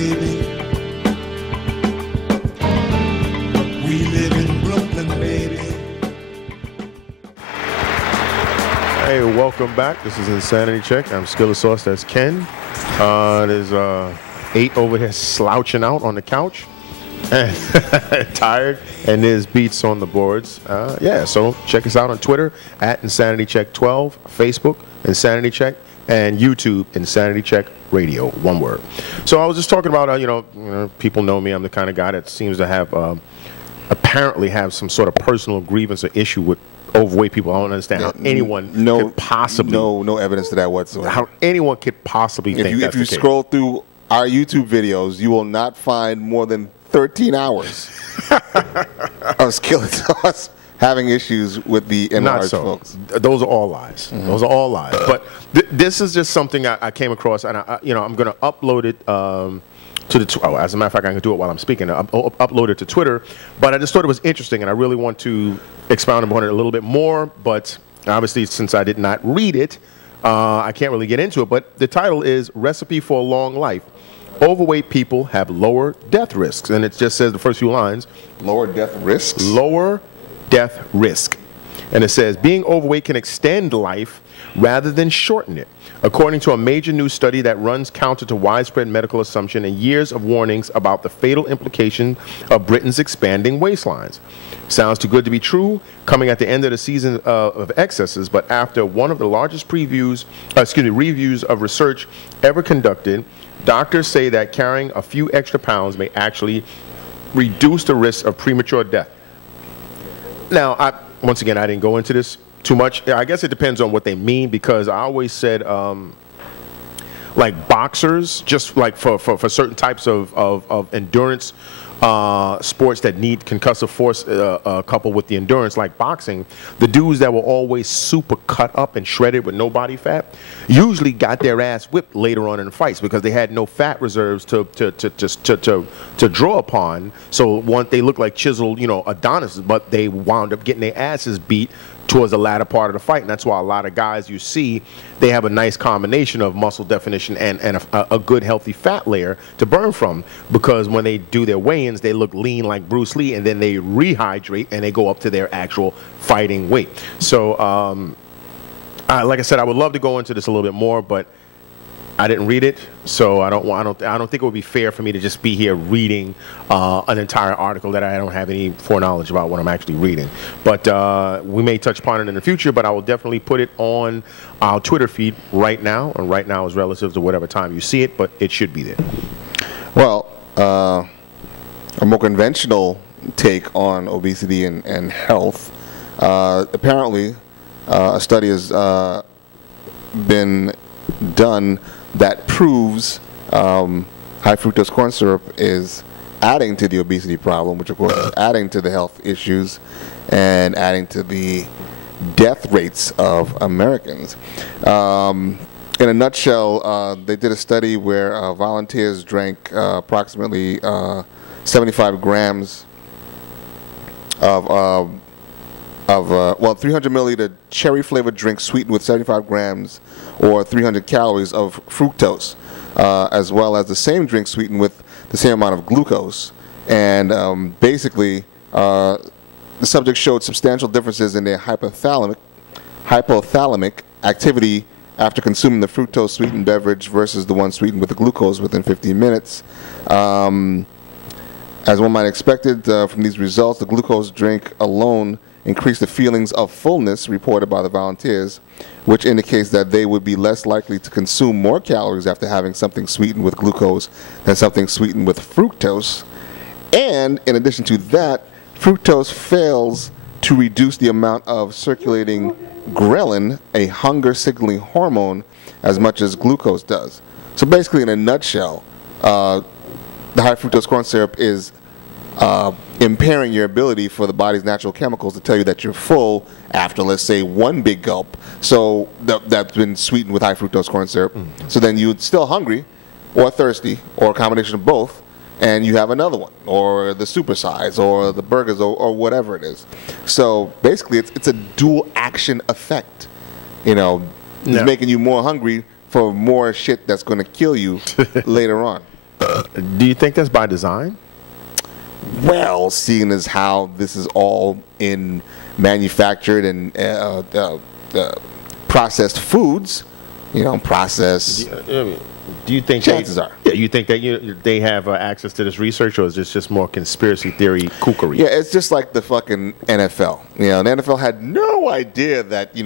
baby. We live in Brooklyn, baby. Hey, welcome back. This is Insanity Check. I'm Skilla Sauce. That's Ken. There's 8 over here slouching out on the couch. Tired, and there's beats on the boards. Yeah, so check us out on Twitter at Insanity Check 12, Facebook Insanity Check, and YouTube Insanity Check Radio, one word. So I was just talking about, you know, people know me. I'm the kind of guy that seems to have apparently have some sort of personal grievance or issue with overweight people. I don't understand how anyone could possibly no evidence to that whatsoever. How anyone could possibly think that's if you the case. scroll through our YouTube videos, you will not find more than 13 hours of Skilla Sauce having issues with the enlarged folks. Those are all lies. Those are all lies. But this is just something I came across, and I'm going to upload it to the. As a matter of fact, I can do it while I'm speaking. Upload it to Twitter. But I just thought it was interesting, and I really want to expound upon it a little bit more. But obviously, since I did not read it, I can't really get into it. But the title is "Recipe for a Long Life." Overweight people have lower death risks. And it just says the first few lines. Lower death risks? Lower death risk. And it says, being overweight can extend life rather than shorten it, according to a major new study that runs counter to widespread medical assumption and years of warnings about the fatal implication of Britain's expanding waistlines. Sounds too good to be true, coming at the end of the season of excesses, but after one of the largest reviews of research ever conducted, doctors say that carrying a few extra pounds may actually reduce the risk of premature death. Now, once again, I didn't go into this too much. I guess it depends on what they mean, because I always said, like boxers, just like for certain types of endurance sports that need concussive force coupled with the endurance, like boxing, the dudes that were always super cut up and shredded with no body fat usually got their ass whipped later on in the fights because they had no fat reserves to draw upon. So once they looked like chiseled, Adonises, but they wound up getting their asses beat towards the latter part of the fight. And that's why a lot of guys you see, they have a nice combination of muscle definition and a good healthy fat layer to burn from, because when they do their weigh-ins, they look lean like Bruce Lee, and then they rehydrate and they go up to their actual fighting weight. So like I said, I would love to go into this a little bit more, but I didn't read it, so I don't think it would be fair for me to just be here reading an entire article that I don't have any foreknowledge about what I'm actually reading. But we may touch upon it in the future, but I will definitely put it on our Twitter feed right now, and right now is relative to whatever time you see it, but it should be there. Well, a more conventional take on obesity and health, apparently a study has been done that proves high fructose corn syrup is adding to the obesity problem, which of course is adding to the health issues and adding to the death rates of Americans. In a nutshell, they did a study where volunteers drank approximately 75 grams of 300 milliliter cherry flavored drink sweetened with 75 grams or 300 calories of fructose, as well as the same drink sweetened with the same amount of glucose. And basically, the subject showed substantial differences in their hypothalamic activity after consuming the fructose sweetened beverage versus the one sweetened with the glucose within 15 minutes. As one might expect from these results, the glucose drink alone increased the feelings of fullness reported by the volunteers, which indicates that they would be less likely to consume more calories after having something sweetened with glucose than something sweetened with fructose. And in addition to that, fructose fails to reduce the amount of circulating ghrelin, a hunger signaling hormone, as much as glucose does. So basically, in a nutshell, the high fructose corn syrup is impairing your ability for the body's natural chemicals to tell you that you're full after, let's say, one big gulp. So that's been sweetened with high fructose corn syrup. So then you're still hungry or thirsty or a combination of both, and you have another one, or the supersize, or the burgers, or whatever it is. So basically, it's a dual action effect. It's making you more hungry for more shit that's going to kill you later on. Do you think that's by design? Well, seeing as how this is all in manufactured and processed foods, processed. Do you think chances are? Yeah, you think that they have access to this research, or is this just more conspiracy theory kookery? Yeah, it's just like the fucking NFL. The NFL had no idea that head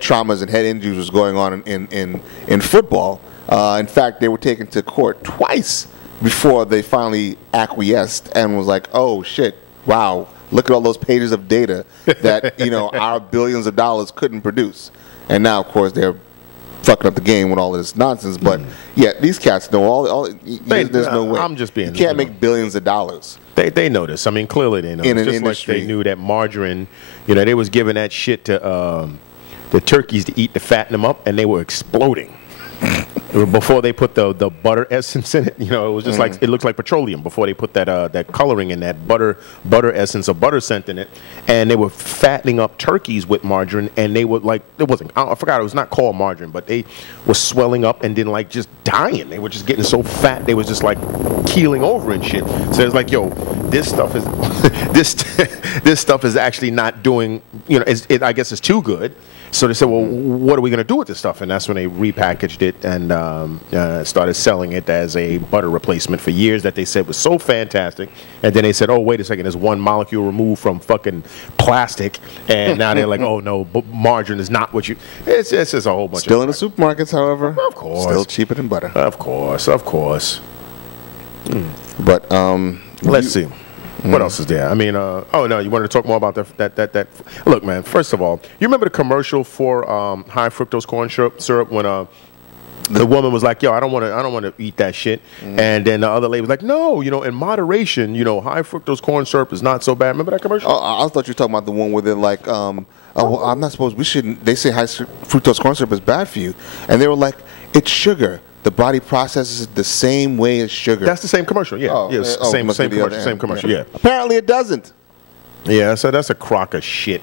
traumas and head injuries was going on in football. In fact, they were taken to court twice before they finally acquiesced and was like, "Oh shit, wow, look at all those pages of data that our billions of dollars couldn't produce." And now, of course, they're fucking up the game with all this nonsense. But yeah, these cats know all there's no way. I'm just being. You can't make billions of dollars. They know this. I mean, clearly they know. In this. an Just industry. like they knew that margarine, they was giving that shit to the turkeys to eat to fatten them up, and they were exploding. Before they put the butter essence in it, it was just like it looked like petroleum before they put that coloring in that butter essence or butter scent in it, and they were fattening up turkeys with margarine, and they would I forgot, it was not called margarine, but they were swelling up and then just dying. They were just getting so fat they was just like keeling over and shit. So it's like, yo, this stuff is this stuff is actually not doing. I guess it's too good. So they said, well, what are we going to do with this stuff? And that's when they repackaged it and started selling it as a butter replacement for years that they said was so fantastic. And then they said, oh, wait a second, there's one molecule removed from fucking plastic. And now they're like, oh, no, margarine is not what you... It's just a whole bunch Still in the supermarkets, however. Of course. Still cheaper than butter. Of course. But let's see. What else is there? I mean, oh no, you wanted to talk more about that. Look, man. First of all, you remember the commercial for high fructose corn syrup when the woman was like, "Yo, I don't want to eat that shit," and then the other lady was like, "No, in moderation, high fructose corn syrup is not so bad." Remember that commercial? Oh, I thought you were talking about the one where they're like, "Oh, well, I'm not supposed. We shouldn't." They say high fructose corn syrup is bad for you, and they were like, "It's sugar. The body processes it the same way as sugar." That's the same commercial, yeah. Same commercial, yeah. Apparently it doesn't. Yeah, so that's a crock of shit.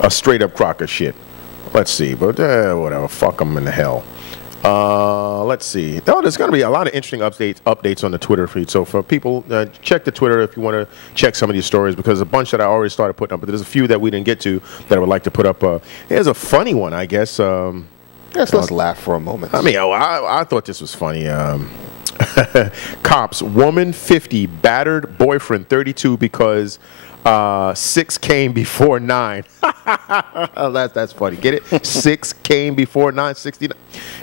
A straight up crock of shit. Let's see, but whatever. Fuck them in the hell. Let's see. Oh, there's going to be a lot of interesting updates on the Twitter feed. So for people, check the Twitter if you want to check some of these stories, because there's a bunch that I already started putting up, but there's a few that we didn't get to that I would like to put up. Here's a funny one, I guess. Yes, let's laugh for a moment. I mean, I thought this was funny. Cops, woman 50 battered boyfriend 32 because 6 came before 9. That's funny. Get it? 6 came before 9. 69.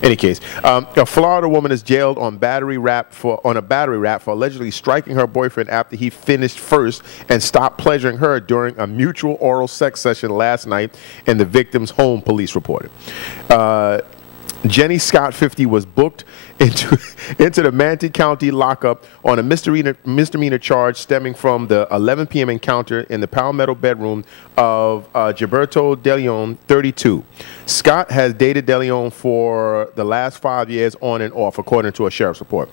Any case, a Florida woman is jailed on a battery rap for allegedly striking her boyfriend after he finished first and stopped pleasuring her during a mutual oral sex session last night in the victim's home, police reported. Jenny Scott, 50, was booked into the Manatee County lockup on a misdemeanor charge stemming from the 11 p.m. encounter in the Palmetto bedroom of Gilberto De Leon, 32. Scott has dated De Leon for the last 5 years on and off, according to a sheriff's report.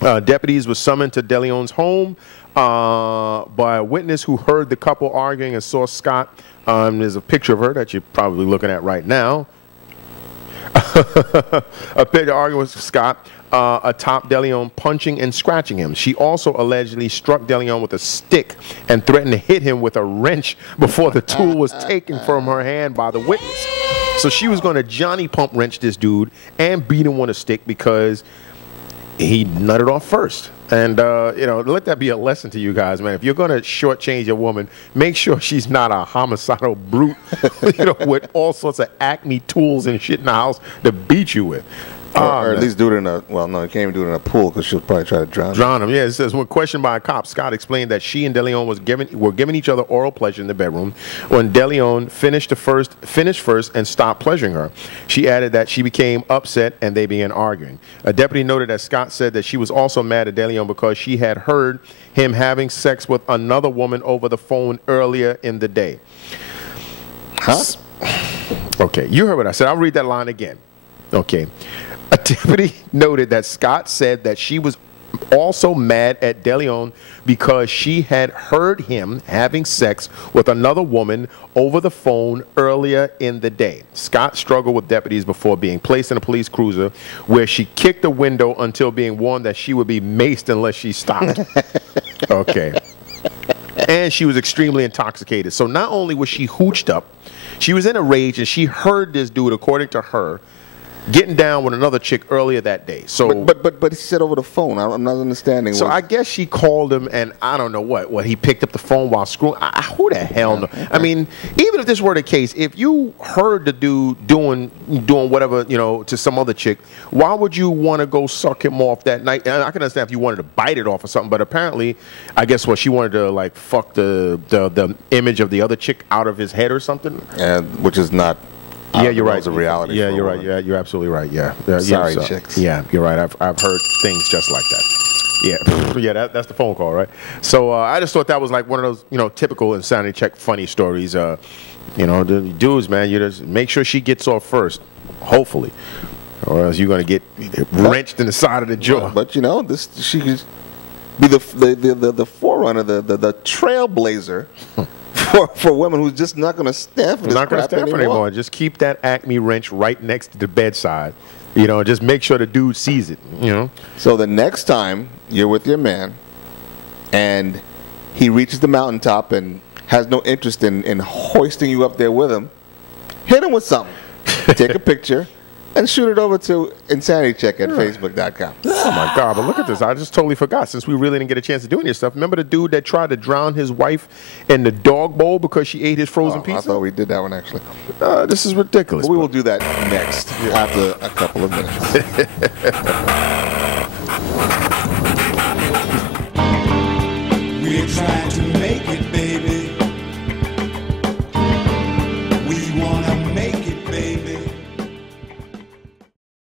Deputies were summoned to De Leon's home by a witness who heard the couple arguing and saw Scott. There's a picture of her that you're probably looking at right now. A picture arguing with Scott atop De Leon, punching and scratching him. She also allegedly struck De Leon with a stick and threatened to hit him with a wrench before the tool was taken from her hand by the witness. So she was going to Johnny pump wrench this dude and beat him with a stick because he nutted off first. And, let that be a lesson to you guys, man. If you're going to shortchange a woman, make sure she's not a homicidal brute, with all sorts of Acme tools and shit in the house to beat you with. Or at least do it in a, well, no, you can't even do it in a pool because she'll probably try to drown him. Yeah, it says, when questioned by a cop, Scott explained that she and De Leon were giving each other oral pleasure in the bedroom when De Leon finished first and stopped pleasuring her. She added that she became upset and they began arguing. A deputy noted that Scott said that she was also mad at De Leon because she had heard him having sex with another woman over the phone earlier in the day. Huh? Okay, you heard what I said. I'll read that line again. Okay. A deputy noted that Scott said that she was also mad at DeLeon because she had heard him having sex with another woman over the phone earlier in the day. Scott struggled with deputies before being placed in a police cruiser where she kicked the window until being warned that she would be maced unless she stopped. Okay. And she was extremely intoxicated. So not only was she hooched up, she was in a rage, and she heard this dude, according to her, getting down with another chick earlier that day. So, but he said over the phone. I'm not understanding. So I guess she called him, and I don't know what he picked up the phone while screwing. Who the hell knows? I mean, even if this were the case, if you heard the dude doing whatever, you know, to some other chick, why would you want to go suck him off that night? And I can understand if you wanted to bite it off or something, but apparently, I guess what she wanted to like fuck the image of the other chick out of his head or something. Which is not. Yeah, you're right. The reality. Yeah, you're right. Yeah, you're absolutely right. Yeah. Sorry, so, chicks. Yeah, you're right. I've heard things just like that. Yeah, yeah. That's the phone call, right? So I just thought that was like one of those, you know, typical insanity check funny stories. You know, the dudes, man, you just make sure she gets off first, hopefully, or else you're gonna get wrenched in the side of the jaw. But you know, she could be the forerunner, the trailblazer. For women who's just not going to stand for this crap anymore. Just keep that Acme wrench right next to the bedside. You know, just make sure the dude sees it, you know. So the next time you're with your man and he reaches the mountaintop and has no interest in hoisting you up there with him, hit him with something. Take a picture and shoot it over to InsanityCheck at Facebook.com. Oh, my God. But look at this. I just totally forgot, since we really didn't get a chance to do any of this stuff. Remember the dude that tried to drown his wife in the dog bowl because she ate his frozen pizza? I thought we did that one, actually. This is ridiculous. But we will do that next, after a couple of minutes. We're trying to make it, baby.